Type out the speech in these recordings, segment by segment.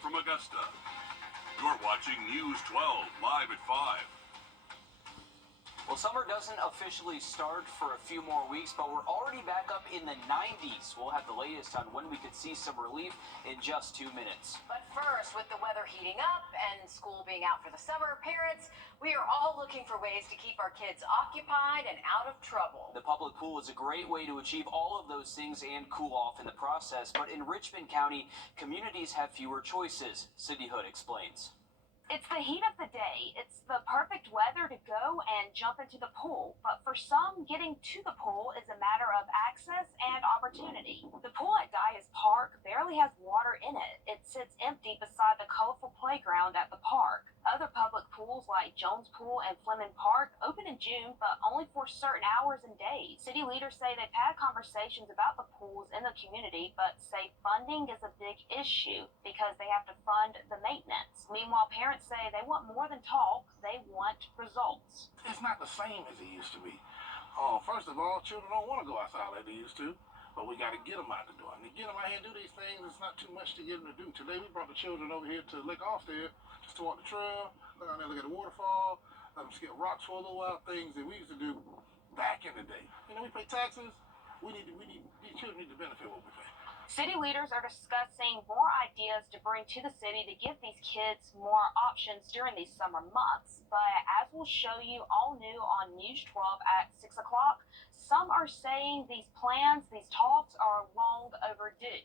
from Augusta. You're watching News 12 live at 5. Well, summer doesn't officially start for a few more weeks, but we're already back up in the 90s. We'll have the latest on when we could see some relief in just 2 minutes. But first, with the weather heating up and school being out for the summer, parents, we are all looking for ways to keep our kids occupied and out of trouble. The public pool is a great way to achieve all of those things and cool off in the process, but in Richmond County, communities have fewer choices. Sydney Hood explains. It's the heat of the day. It's the perfect weather to go and jump into the pool. But for some, getting to the pool is a matter of access and opportunity. The pool at Gaius Park barely has water in it. It sits empty beside the colorful playground at the park. Other public pools like Jones Pool and Fleming Park open in June, but only for certain hours and days. City leaders say they've had conversations about the pools in the community, but say funding is a big issue because they have to fund the maintenance. Meanwhile, parents say they want more than talk, they want results. It's not the same as it used to be. First of all, children don't want to go outside like they used to, but we got to get them out the door. And to get them out here and do these things, it's not too much to get them to do. Today, we brought the children over here to Lake Offstead just to walk the trail, down there, look at the waterfall, let them skip rocks for a little while, things that we used to do back in the day. You know, we pay taxes. These children need to benefit what we pay. City leaders are discussing more ideas to bring to the city to give these kids more options during these summer months. But as we'll show you all new on News 12 at 6 o'clock, some are saying these plans, these talks are long overdue.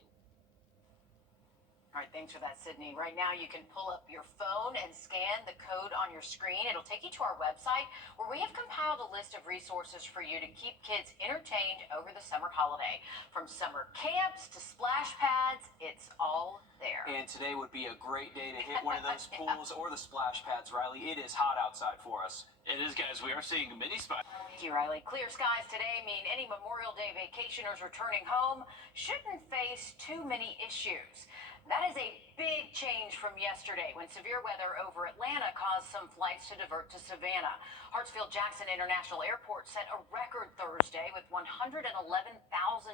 All right, thanks for that, Sydney. Right now, you can pull up your phone and scan the code on your screen. It'll take you to our website where we have compiled a list of resources for you to keep kids entertained over the summer holiday. From summer camps to splash pads, it's all there. And today would be a great day to hit one of those pools or the splash pads, Riley. It is hot outside for us. It is, guys. We are seeing many spots. Thank you, Riley. Clear skies today mean any Memorial Day vacationers returning home shouldn't face too many issues. That is a big change from yesterday when severe weather over Atlanta caused some flights to divert to Savannah. Hartsfield-Jackson International Airport set a record Thursday with 111,000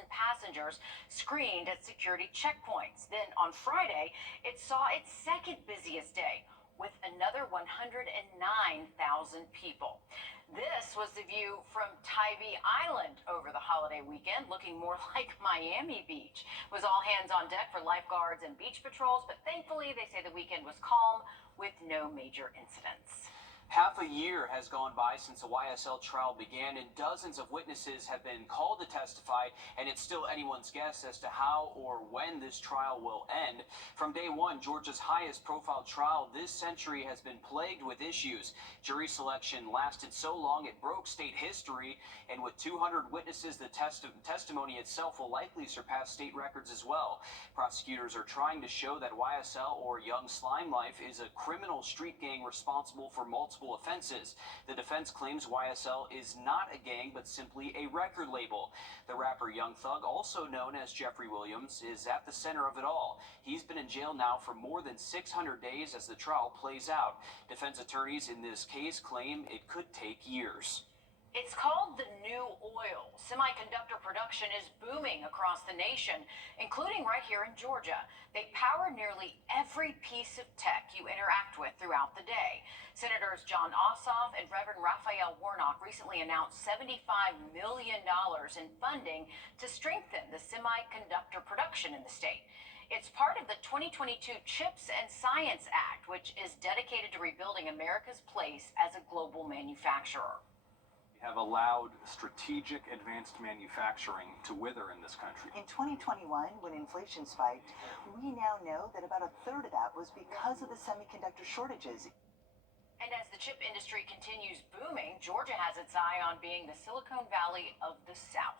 passengers screened at security checkpoints. Then on Friday, it saw its second busiest day with another 109,000 people. This was the view from Tybee Island over the holiday weekend, looking more like Miami Beach. It was all hands on deck for lifeguards and beach patrols, but thankfully they say the weekend was calm with no major incidents. Half a year has gone by since the YSL trial began, and dozens of witnesses have been called to testify, and it's still anyone's guess as to how or when this trial will end. From day one, Georgia's highest profile trial this century has been plagued with issues. Jury selection lasted so long it broke state history, and with 200 witnesses, the testimony itself will likely surpass state records as well. Prosecutors are trying to show that YSL, or Young Slime Life, is a criminal street gang responsible for multiple offenses. The defense claims YSL is not a gang, but simply a record label. The rapper Young Thug, also known as Jeffrey Williams, is at the center of it all. He's been in jail now for more than 600 days as the trial plays out. Defense attorneys in this case claim it could take years. It's called the new oil. Semiconductor production is booming across the nation, including right here in Georgia. They power nearly every piece of tech you interact with throughout the day. Senators John Ossoff and Reverend Raphael Warnock recently announced $75 million in funding to strengthen the semiconductor production in the state. It's part of the 2022 CHIPS and Science Act, which is dedicated to rebuilding America's place as a global manufacturer. Have allowed strategic advanced manufacturing to wither in this country. In 2021, when inflation spiked, we now know that about a third of that was because of the semiconductor shortages. And as the chip industry continues booming, Georgia has its eye on being the Silicon Valley of the South.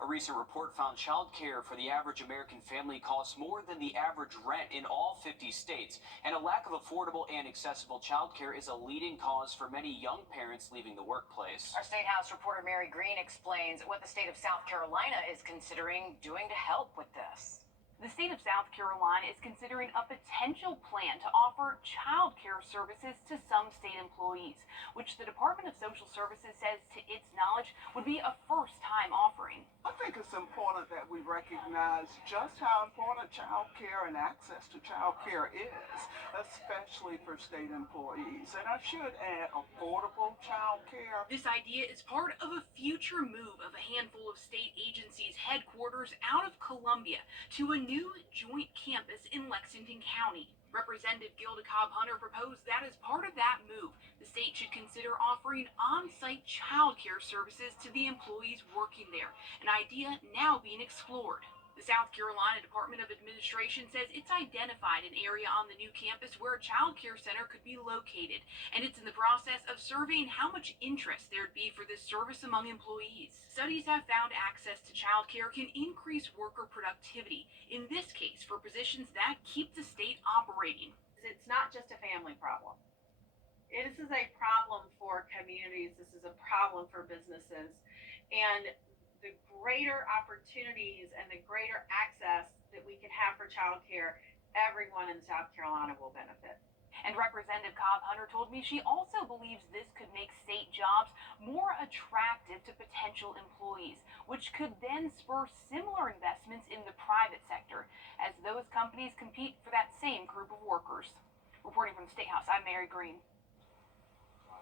A recent report found child care for the average American family costs more than the average rent in all 50 states, and a lack of affordable and accessible child care is a leading cause for many young parents leaving the workplace. Our State House reporter Mary Green explains what the state of South Carolina is considering doing to help with this. The state of South Carolina is considering a potential plan to offer child care services to some state employees, which the Department of Social Services says, to its knowledge, would be a first-time offering. I think it's important that we recognize just how important child care and access to child care is, especially for state employees. And I should add affordable child care. This idea is part of a future move of a handful of state agencies' headquarters out of Columbia to a new joint campus in Lexington County. Representative Gilda Cobb-Hunter proposed that as part of that move, the state should consider offering on-site child care services to the employees working there, an idea now being explored. The South Carolina Department of Administration says it's identified an area on the new campus where a child care center could be located, and it's in the process of surveying how much interest there'd be for this service among employees. Studies have found access to child care can increase worker productivity, in this case for positions that keep the state operating. It's not just a family problem. This is a problem for communities. This is a problem for businesses. And the greater opportunities and the greater access that we can have for childcare, everyone in South Carolina will benefit. And Representative Cobb-Hunter told me she also believes this could make state jobs more attractive to potential employees, which could then spur similar investments in the private sector as those companies compete for that same group of workers. Reporting from the State House, I'm Mary Green.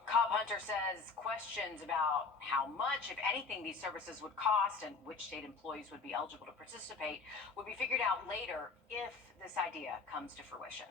Cobb-Hunter says questions about how much, if anything, these services would cost and which state employees would be eligible to participate would be figured out later if this idea comes to fruition.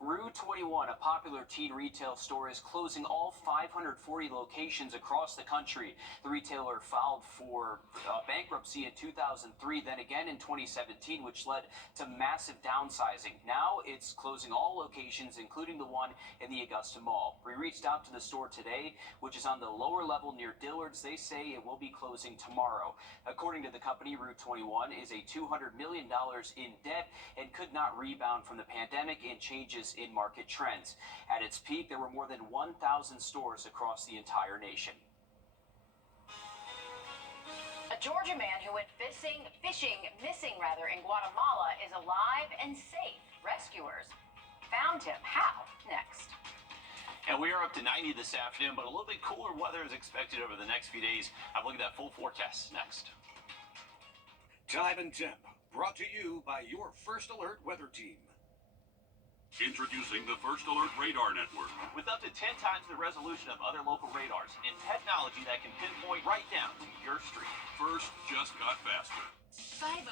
Wrdw, a popular teen retail store, is closing all 540 locations across the country. The retailer filed for bankruptcy in 2003, then again in 2017, which led to massive downsizing. Now it's closing all locations, including the one in the Augusta Mall. We reached out to the store today, which is on the lower level near Dillard's. They say it will be closing tomorrow. According to the company, Wrdw is a $200 million in debt and could not rebound from the pandemic and changes in market trends. At its peak, there were more than 1,000 stores across the entire nation. A Georgia man who went fishing in Guatemala is alive and safe. Rescuers found him. How? Next. And we are up to 90 this afternoon, but a little bit cooler weather is expected over the next few days. Have a look at that full forecast next. Time and temp, brought to you by your First Alert weather team. Introducing the First Alert Radar Network. With up to 10 times the resolution of other local radars and technology that can pinpoint right down to your street. First just got faster.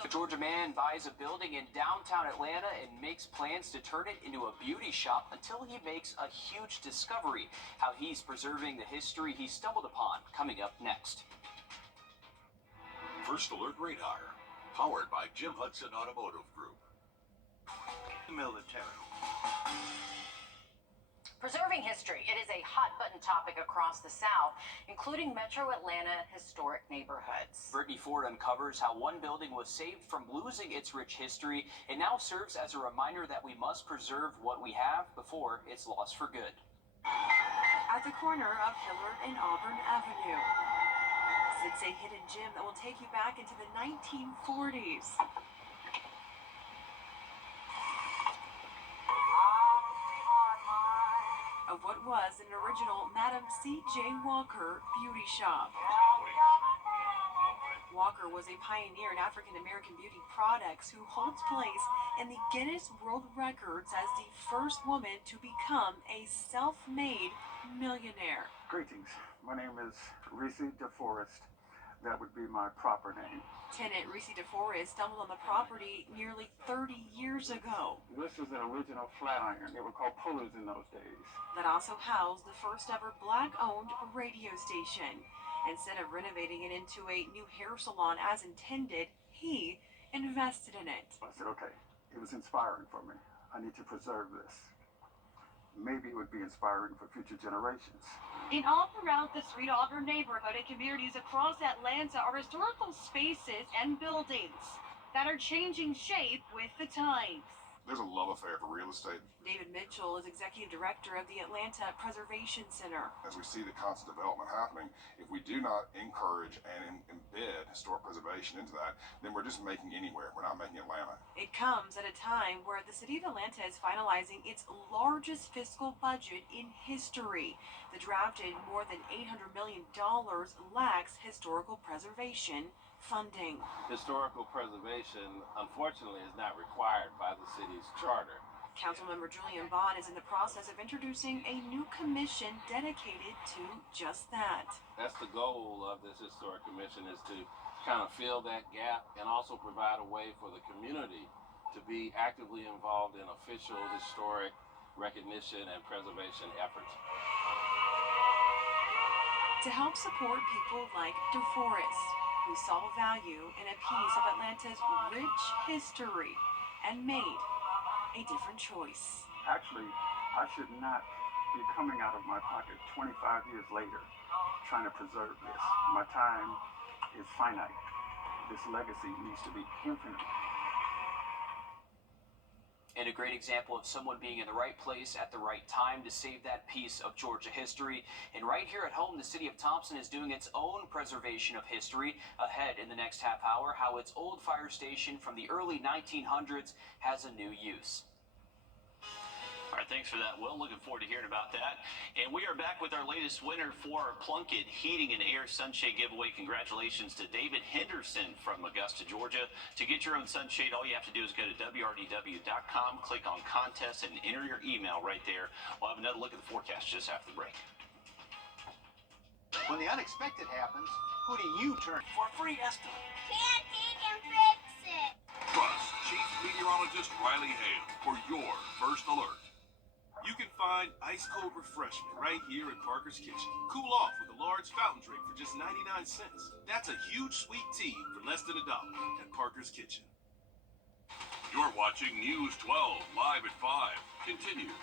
A Georgia man buys a building in downtown Atlanta and makes plans to turn it into a beauty shop until he makes a huge discovery. How he's preserving the history he stumbled upon, coming up next. First Alert Radar, powered by Jim Hudson Automotive Group. Military. Preserving history. It is a hot-button topic across the South, including Metro Atlanta historic neighborhoods. Brittany Ford uncovers how one building was saved from losing its rich history and now serves as a reminder that we must preserve what we have before it's lost for good. At the corner of Hillard and Auburn Avenue sits a hidden gem that will take you back into the 1940s. Of what was an original Madam C.J. Walker beauty shop. Walker was a pioneer in African-American beauty products who holds place in the Guinness World Records as the first woman to become a self-made millionaire. Greetings. My name is Reese DeForest. That would be my proper name. Tenant Reese DeForest stumbled on the property nearly 30 years ago. This is an original flat iron. They were called pullers in those days. That also housed the first ever black-owned radio station. Instead of renovating it into a new hair salon as intended, he invested in it. I said, okay, it was inspiring for me. I need to preserve this. Maybe it would be inspiring for future generations. And all throughout the Sweet Auburn neighborhood and communities across Atlanta are historical spaces and buildings that are changing shape with the times. there's a love affair for real estate. David Mitchell is executive director of the Atlanta Preservation Center. As we see the constant development happening, if we do not encourage and embed historic preservation into that, then we're just making anywhere. We're not making Atlanta. It comes at a time where the city of Atlanta is finalizing its largest fiscal budget in history. The drafted more than $800 million lacks historical preservation funding. Historical preservation, unfortunately, is not required by the city's charter. Councilmember Julian Bond is in the process of introducing a new commission dedicated to just that. That's the goal of this historic commission, is to kind of fill that gap and also provide a way for the community to be actively involved in official historic recognition and preservation efforts. To help support people like DeForest, who saw value in a piece of Atlanta's rich history and made a different choice. Actually, I should not be coming out of my pocket 25 years later trying to preserve this. My time is finite. This legacy needs to be infinite. And a great example of someone being in the right place at the right time to save that piece of Georgia history. And right here at home, the city of Thompson is doing its own preservation of history. Ahead in the next half hour, how its old fire station from the early 1900s has a new use. All right, thanks for that, Will. Looking forward to hearing about that. And we are back with our latest winner for our Plunkett Heating and Air Sunshade giveaway. Congratulations to David Henderson from Augusta, Georgia. To get your own sunshade, all you have to do is go to WRDW.com, click on contest, and enter your email right there. We'll have another look at the forecast just after the break. When the unexpected happens, who do you turn for a free estimate? Candy can fix it. Trust Chief Meteorologist Riley Hale for your first alert. You can find ice-cold refreshment right here in Parker's Kitchen. Cool off with a large fountain drink for just 99 cents. That's a huge sweet tea for less than $1 at Parker's Kitchen. You're watching News 12 live at 5. Continues.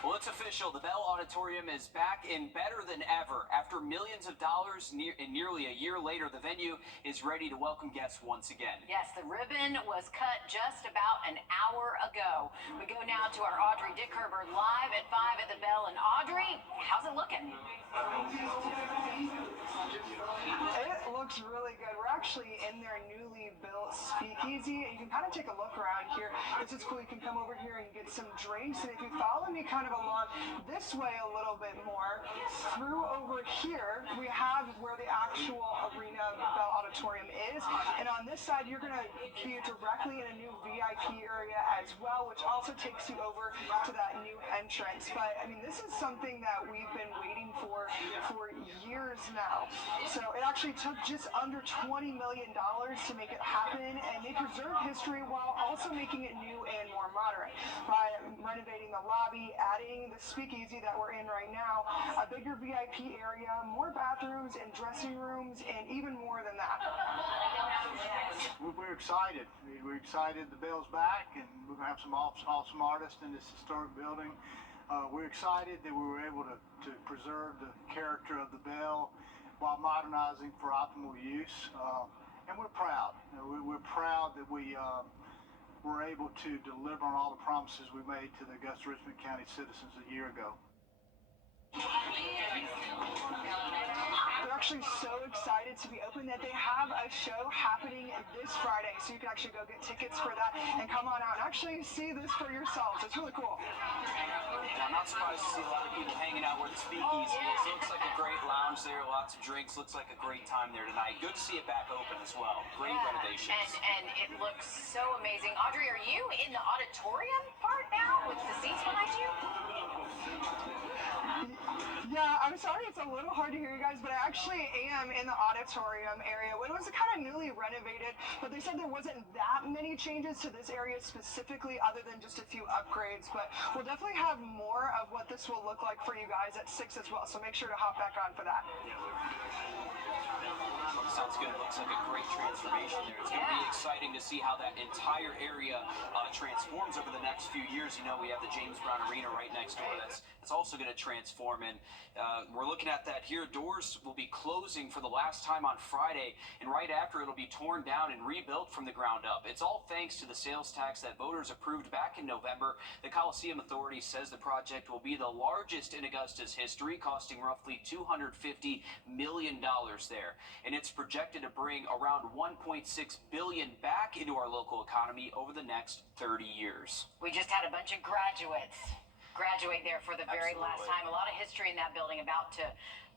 Well, it's official. The Bell Auditorium is back in better than ever. After millions of dollars nearly a year later, the venue is ready to welcome guests once again. Yes, the ribbon was cut just about an hour ago. We go now to our Audrey Dickerber live at 5 at the Bell. And Audrey, how's it looking? It looks really good. We're actually in their newly built speakeasy. You can kind of take a look around here. This is cool. You can come over here and get some drinks. And if you follow me kind of along this way a little bit more, through over here, we have where the actual arena Bell Auditorium is. And on this side, you're going to be directly in a new VIP area as well, which also takes you over to that new entrance. But, I mean, this is something that we've been waiting for years now. So it actually took just under $20 million to make it happen, and they preserved history while also making it new and more modern by renovating the lobby, adding the speakeasy that we're in right now, a bigger VIP area, more bathrooms and dressing rooms, and even more than that. We're excited. We're excited the Bell's back, and we're going to have some awesome artists in this historic building. We're excited that we were able to preserve the character of the Bell while modernizing for optimal use. And we're proud. We're proud that we were able to deliver on all the promises we made to the Augusta-Richmond County citizens a year ago. They're actually so excited to be open that they have a show happening this Friday, so you can actually go get tickets for that and come on out and actually see this for yourselves. It's really cool. I'm not surprised to see a lot of people hanging out where the speakeasy is. Looks like a great lounge there, lots of drinks. Looks like a great time there tonight. Good to see it back open as well. Great renovations. And it looks so amazing. Audrey, are you in the auditorium part now with the seats behind you? Yeah, I'm sorry it's a little hard to hear you guys, but I actually am in the auditorium area. It was kind of newly renovated, but they said there wasn't that many changes to this area specifically other than just a few upgrades. But we'll definitely have more of what this will look like for you guys at 6 as well, so make sure to hop back on for that. Sounds good. Looks like a great transformation there. It's going to be exciting to see how that entire area transforms over the next few years. You know, we have the James Brown Arena right next door. That's also going to transform, and we're looking at that here. Doors will be be closing for the last time on Friday, and right after it'll be torn down and rebuilt from the ground up. It's all thanks to the sales tax that voters approved back in November. The Coliseum Authority says the project will be the largest in Augusta's history, costing roughly $250 million there. And it's projected to bring around $1.6 billion back into our local economy over the next 30 years. We just had a bunch of graduate there for the very last time. A lot of history in that building, about to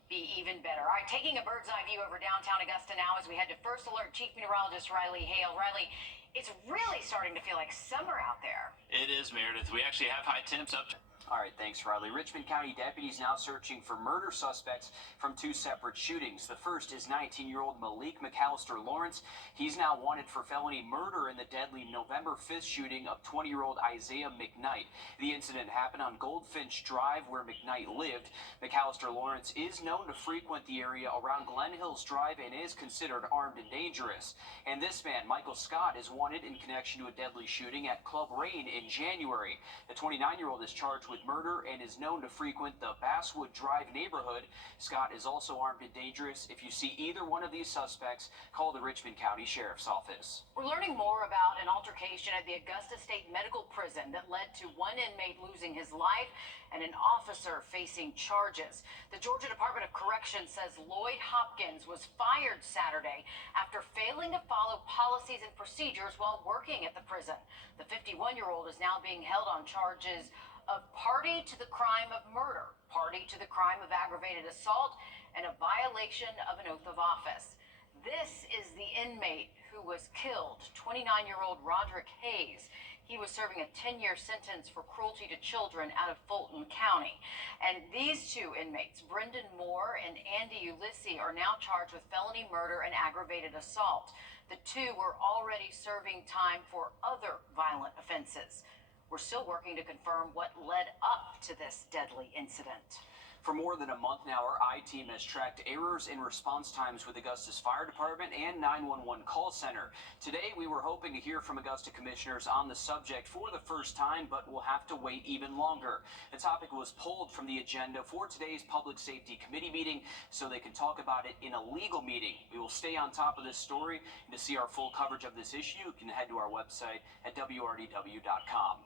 be even better. All right, taking a bird's eye view over downtown Augusta now as we head to First Alert Chief Meteorologist Riley Hale. Riley, it's really starting to feel like summer out there. It is, Meredith. We actually have high temps up to... All right, thanks, Riley. Richmond County deputies now searching for murder suspects from two separate shootings. The first is 19-year-old Malik McAllister Lawrence. He's now wanted for felony murder in the deadly November 5th shooting of 20-year-old Isaiah McKnight. The incident happened on Goldfinch Drive, where McKnight lived. McAllister Lawrence is known to frequent the area around Glen Hills Drive and is considered armed and dangerous. And this man, Michael Scott, is wanted in connection to a deadly shooting at Club Rain in January. The 29-year-old is charged with murder and is known to frequent the Basswood Drive neighborhood. Scott is also armed and dangerous. If you see either one of these suspects, call the Richmond County Sheriff's Office. We're learning more about an altercation at the Augusta State Medical Prison that led to one inmate losing his life and an officer facing charges. The Georgia Department of Corrections says Lloyd Hopkins was fired Saturday after failing to follow policies and procedures while working at the prison. The 51-year-old is now being held on charges of party to the crime of murder, party to the crime of aggravated assault, and a violation of an oath of office. This is the inmate who was killed, 29-year-old Roderick Hayes. He was serving a 10-year sentence for cruelty to children out of Fulton County. And these two inmates, Brendan Moore and Andy Ulysses, are now charged with felony murder and aggravated assault. The two were already serving time for other violent offenses. We're still working to confirm what led up to this deadly incident. For more than a month now, our I-team has tracked errors in response times with Augusta's Fire Department and 911 call center. Today, we were hoping to hear from Augusta commissioners on the subject for the first time, but we'll have to wait even longer. The topic was pulled from the agenda for today's Public Safety Committee meeting so they can talk about it in a legal meeting. We will stay on top of this story, and to see our full coverage of this issue, you can head to our website at wrdw.com.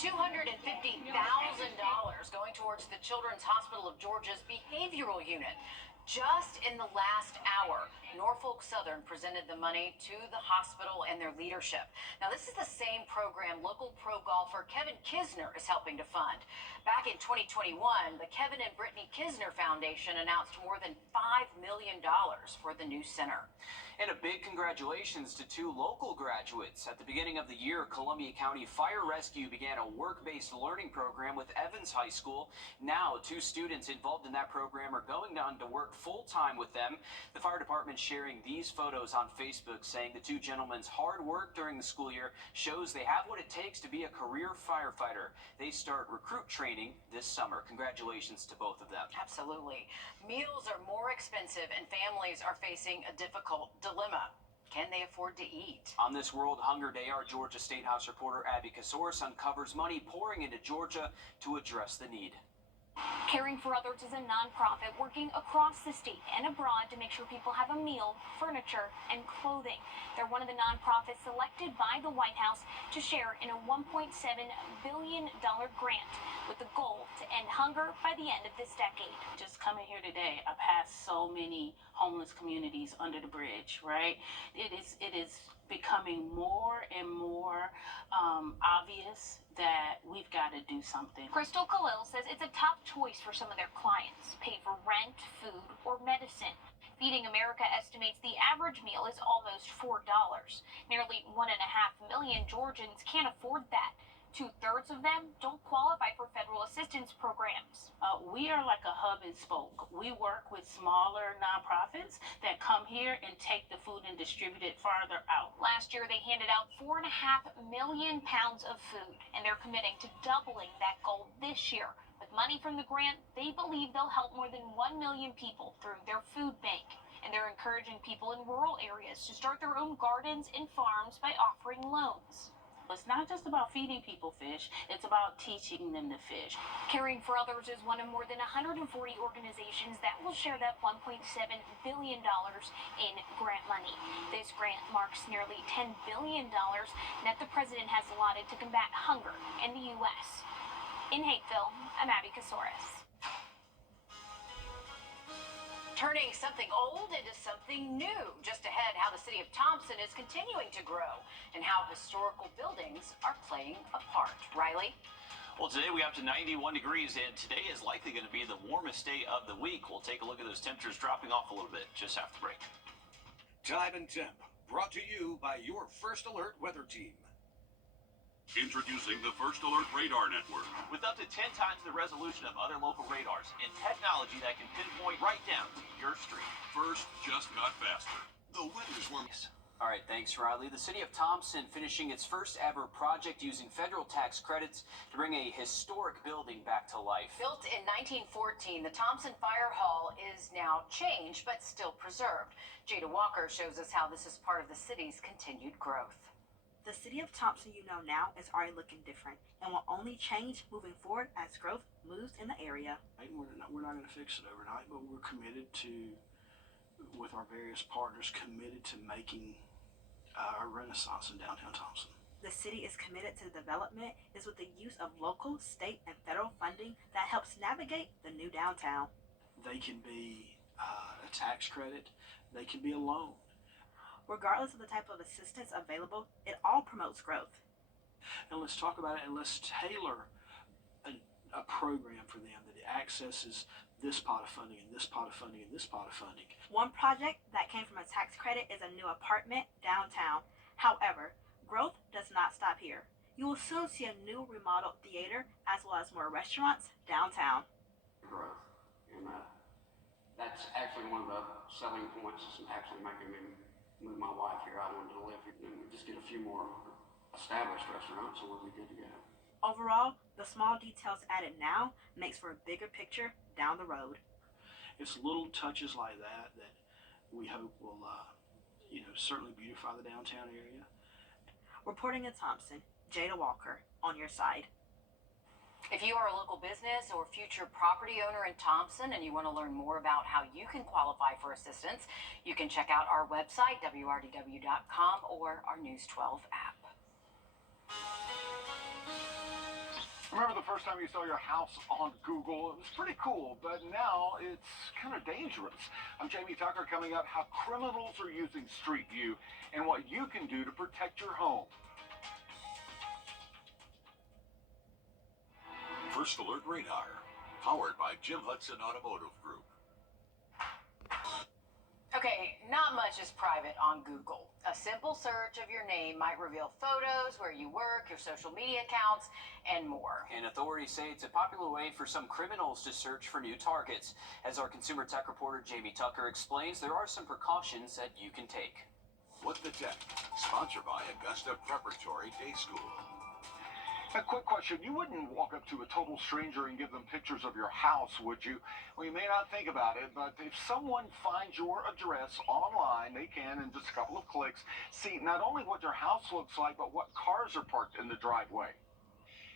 $250,000 going towards the Children's Hospital of Georgia's behavioral unit. Just in the last hour, Norfolk Southern presented the money to the hospital and their leadership. Now, this is the same program local pro golfer Kevin Kisner is helping to fund. Back in 2021, the Kevin and Brittany Kisner Foundation announced more than $5 million for the new center. And a big congratulations to two local graduates. At the beginning of the year, Columbia County Fire Rescue began a work-based learning program with Evans High School. Now, two students involved in that program are going on to work full-time with them. The fire department sharing these photos on Facebook, saying the two gentlemen's hard work during the school year shows they have what it takes to be a career firefighter. They start recruit training this summer. Congratulations to both of them. Absolutely. Meals are more expensive and families are facing a difficult dilemma. Can they afford to eat? On this World Hunger Day, our Georgia State House reporter Abby Kasoris uncovers money pouring into Georgia to address the need. Caring for Others is a nonprofit working across the state and abroad to make sure people have a meal, furniture, and clothing. They're one of the nonprofits selected by the White House to share in a $1.7 billion grant with the goal to end hunger by the end of this decade. Just coming here today, I passed so many homeless communities under the bridge, right? It is becoming more and more obvious that we've got to do something. Crystal Khalil says it's a top choice for some of their clients. Pay for rent, food, or medicine. Feeding America estimates the average meal is almost $4. Nearly 1.5 million Georgians can't afford that. 2/3 of them don't qualify for federal assistance programs. We are like a hub and spoke. We work with smaller nonprofits that come here and take the food and distribute it farther out. Last year, they handed out 4.5 million pounds of food, and they're committing to doubling that goal this year. With money from the grant, they believe they'll help more than 1 million people through their food bank. And they're encouraging people in rural areas to start their own gardens and farms by offering loans. It's not just about feeding people fish, it's about teaching them to fish. Caring for Others is one of more than 140 organizations that will share that $1.7 billion in grant money. This grant marks nearly $10 billion that the president has allotted to combat hunger in the U.S. In Hapeville, I'm Abby Casoris. Turning something old into something new. Just ahead, how the city of Thompson is continuing to grow and how historical buildings are playing a part. Riley? Well, today we have to 91 degrees, and today is likely going to be the warmest day of the week. We'll take a look at those temperatures dropping off a little bit just after the break. Time and Temp, brought to you by your First Alert weather team. Introducing the First Alert Radar Network. With up to 10 times the resolution of other local radars and technology that can pinpoint right down to your street. First just got faster. The weather's warm. All right, thanks, Riley. The city of Thompson finishing its first ever project using federal tax credits to bring a historic building back to life. Built in 1914, the Thompson Fire Hall is now changed but still preserved. Jada Walker shows us how this is part of the city's continued growth. The city of Thompson you know now is already looking different and will only change moving forward as growth moves in the area. We're not going to fix it overnight, but we're committed to, with our various partners, committed to making a renaissance in downtown Thompson. The city is committed to the development is with the use of local, state, and federal funding that helps navigate the new downtown. They can be a tax credit, they can be a loan. Regardless of the type of assistance available, it all promotes growth. And let's talk about it and let's tailor a program for them that accesses this pot of funding and this pot of funding and this pot of funding. One project that came from a tax credit is a new apartment downtown. However, growth does not stop here. You will soon see a new remodeled theater as well as more restaurants downtown. Growth. And that's actually one of the selling points is actually making me move my wife here. I wanted to live here and just get a few more established restaurants and we'll be good to go. Overall, the small details added now makes for a bigger picture down the road. It's little touches like that that we hope will, certainly beautify the downtown area. Reporting in Thompson, Jada Walker, on your side. If you are a local business or future property owner in Thompson and you want to learn more about how you can qualify for assistance, you can check out our website, wrdw.com, or our News 12 app. Remember the first time you saw your house on Google? It was pretty cool, but now it's kind of dangerous. I'm Jamie Tucker, coming up how criminals are using Street View and what you can do to protect your home. First Alert Radar, powered by Jim Hudson Automotive Group. Okay, not much is private on Google. A simple search of your name might reveal photos, where you work, your social media accounts, and more. And authorities say it's a popular way for some criminals to search for new targets. As our consumer tech reporter Jamie Tucker explains, there are some precautions that you can take. What the Tech, sponsored by Augusta Preparatory Day School. A quick question. You wouldn't walk up to a total stranger and give them pictures of your house, would you? Well, you may not think about it, but if someone finds your address online, they can, in just a couple of clicks, see not only what your house looks like, but what cars are parked in the driveway.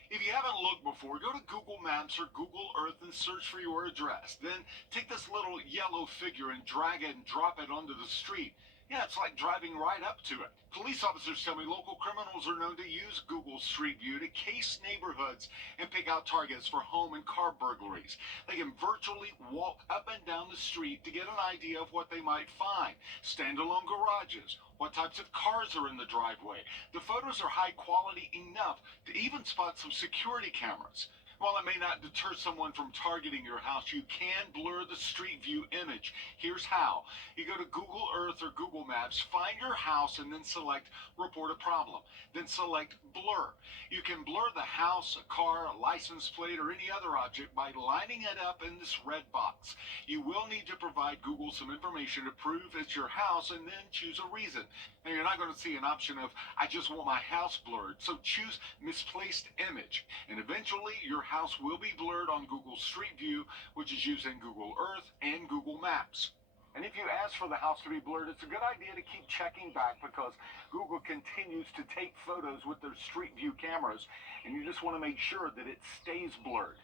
If you haven't looked before, go to Google Maps or Google Earth and search for your address. Then take this little yellow figure and drag it and drop it onto the street. Yeah, it's like driving right up to it. Police officers tell me local criminals are known to use Google Street View to case neighborhoods and pick out targets for home and car burglaries. They can virtually walk up and down the street to get an idea of what they might find. Standalone garages, what types of cars are in the driveway. The photos are high quality enough to even spot some security cameras. While it may not deter someone from targeting your house, you can blur the Street View image. Here's how. You go to Google Earth or Google Maps, find your house, and then select Report a Problem. Then select Blur. You can blur the house, a car, a license plate, or any other object by lining it up in this red box. You will need to provide Google some information to prove it's your house and then choose a reason. Now, you're not going to see an option of, I just want my house blurred, so choose Misplaced Image. And eventually, your house will be blurred on Google Street View, which is used in Google Earth and Google Maps. And if you ask for the house to be blurred, it's a good idea to keep checking back because Google continues to take photos with their Street View cameras, and you just want to make sure that it stays blurred.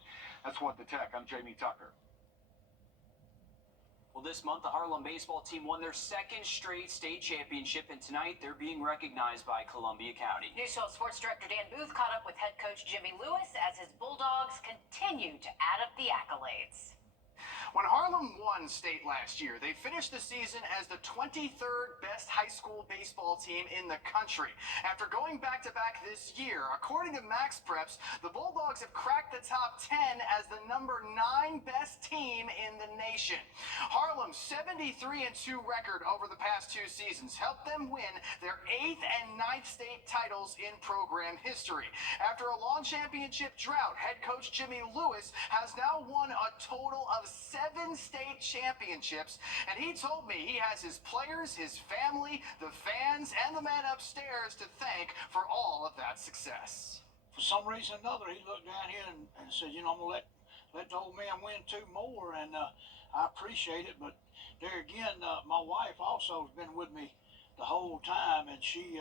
That's What the Tech. I'm Jamie Tucker. Well, this month, the Harlem baseball team won their second straight state championship, and tonight they're being recognized by Columbia County. News 12 Sports Director Dan Booth caught up with head coach Jimmy Lewis as his Bulldogs continue to add up the accolades. When Harlem won state last year, they finished the season as the 23rd best high school baseball team in the country. After going back-to-back this year, according to Max Preps, the Bulldogs have cracked the top 10 as the number 9 best team in the nation. Harlem's 73-2 record over the past 2 seasons helped them win their 8th and 9th state titles in program history. After a long championship drought, head coach Jimmy Lewis has now won a total of 7 state championships, and he told me he has his players, his family, the fans, and the man upstairs to thank for all of that success. For some reason or another, he looked down here and said, you know, I'm going to let the old man win 2 more, and I appreciate it. But there again, my wife also has been with me the whole time, and she,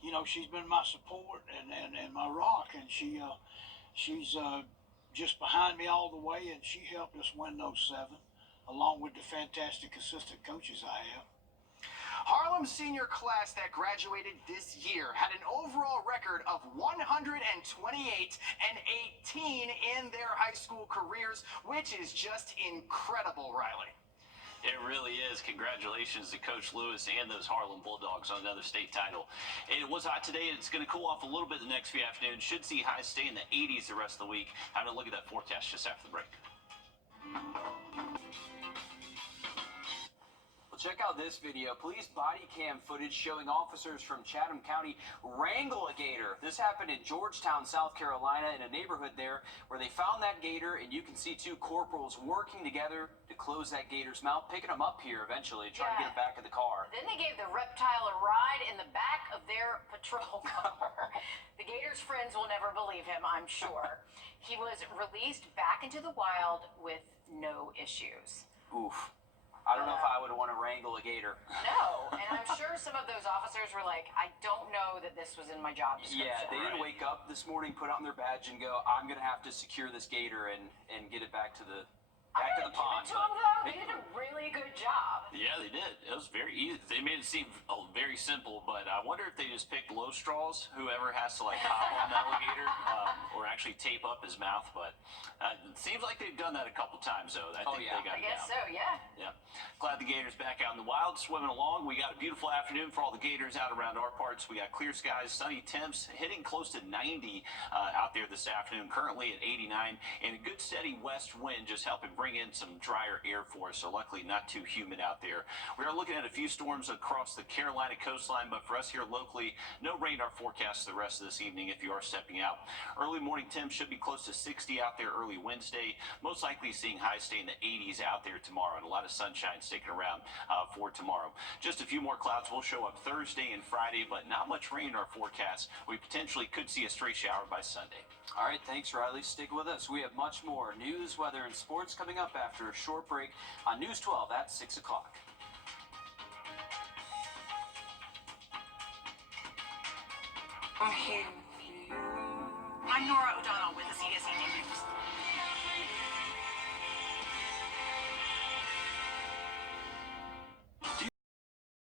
you know, she's been my support and my rock, and she's just behind me all the way, and she helped us win those 7, along with the fantastic assistant coaches I have. Harlem's senior class that graduated this year had an overall record of 128 and 18 in their high school careers, which is just incredible, Riley. It really is. Congratulations to Coach Lewis and those Harlem Bulldogs on another state title. It was hot today, and it's going to cool off a little bit the next few afternoons. Should see highs stay in the 80s the rest of the week. Having a look at that forecast just after the break. Well, check out this video. Police body cam footage showing officers from Chatham County wrangle a gator. This happened in Georgetown, South Carolina, in a neighborhood there where they found that gator, and you can see 2 corporals working together to close that gator's mouth, picking him up here eventually, trying to get him back in the car. Then they gave the reptile a ride in the back of their patrol car. The gator's friends will never believe him, I'm sure. He was released back into the wild with no issues. Oof. I don't know if I would want to wrangle a gator. No, and I'm sure some of those officers were like, I don't know that this was in my job description. Yeah, they didn't wake up this morning, put on their badge, and go, I'm going to have to secure this gator and get it back to the pond. They did a really good job. Yeah, they did. It was very easy. They made it seem very simple, but I wonder if they just picked low straws, whoever has to like hop on the alligator or actually tape up his mouth. But it seems like they've done that a couple times, though. I think they got it down. So, yeah. Yeah. Glad the gators back out in the wild, swimming along. We got a beautiful afternoon for all the gators out around our parts. We got clear skies, sunny temps, hitting close to 90 out there this afternoon, currently at 89, and a good steady west wind just helping bring in some drier air for us, so luckily not too humid out there. We are looking at a few storms across the Carolina coastline, but for us here locally, no rain or forecast the rest of this evening if you are stepping out. Early morning temps should be close to 60 out there early Wednesday, most likely seeing highs stay in the 80s out there tomorrow, and a lot of sunshine sticking around for tomorrow. Just a few more clouds will show up Thursday and Friday, but not much rain in our forecast. We potentially could see a stray shower by Sunday. All right, thanks, Riley. Stick with us. We have much more news, weather, and sports coming up after a short break on News 12 at 6 o'clock. I'm Nora O'Donnell with the CDS Evening News.